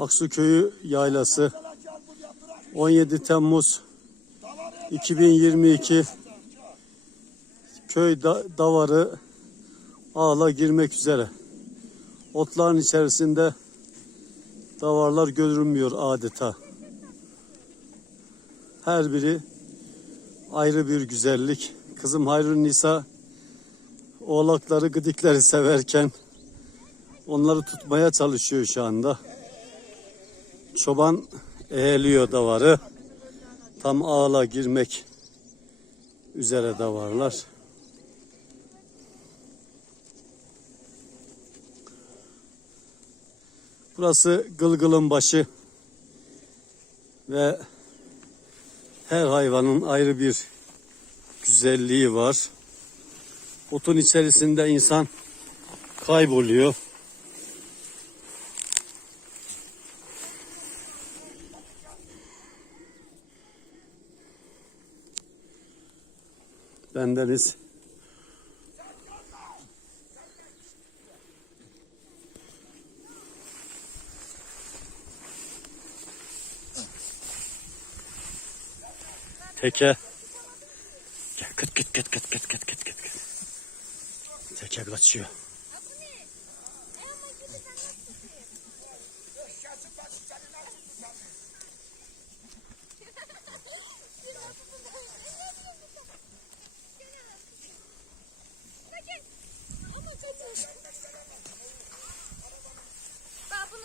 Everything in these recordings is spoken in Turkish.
Aksu Köyü Yaylası 17 Temmuz 2022 köy da- davarı ağla girmek üzere. Otların içerisinde davarlar görünmüyor adeta. Her biri ayrı bir güzellik. Kızım Hayrun Nisa oğlakları gıdikleri severken onları tutmaya çalışıyor şu anda. Çoban eğeliyor davarı. Tam ağla girmek üzere davarlar. Burası Gılgıl'ın başı ve her hayvanın ayrı bir güzelliği var. Otun içerisinde insan kayboluyor. Bendeniz. Teke. Gel kıt kıt kıt kıt kıt kıt kıt kıt. Teke kaçıyor.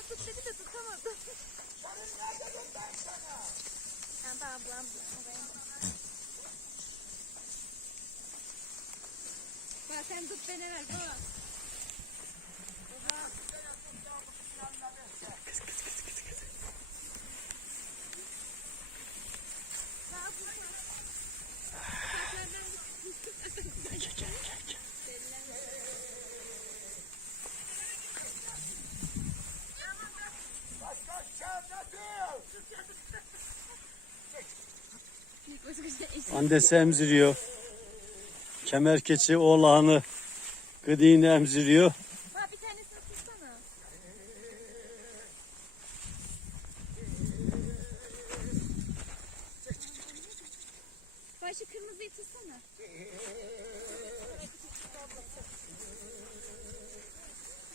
tut de tutamadım. Senin ne dedim ben sana? Yani tamam bu an bu. Sen tut beni herhalde. Annesi emziriyor. Kemer keçi oğlanı gıdığını emziriyor. Ha bir tanesini tutsana. Başı kırmızıyı tutsana.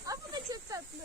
Aa bu da çok tatlı.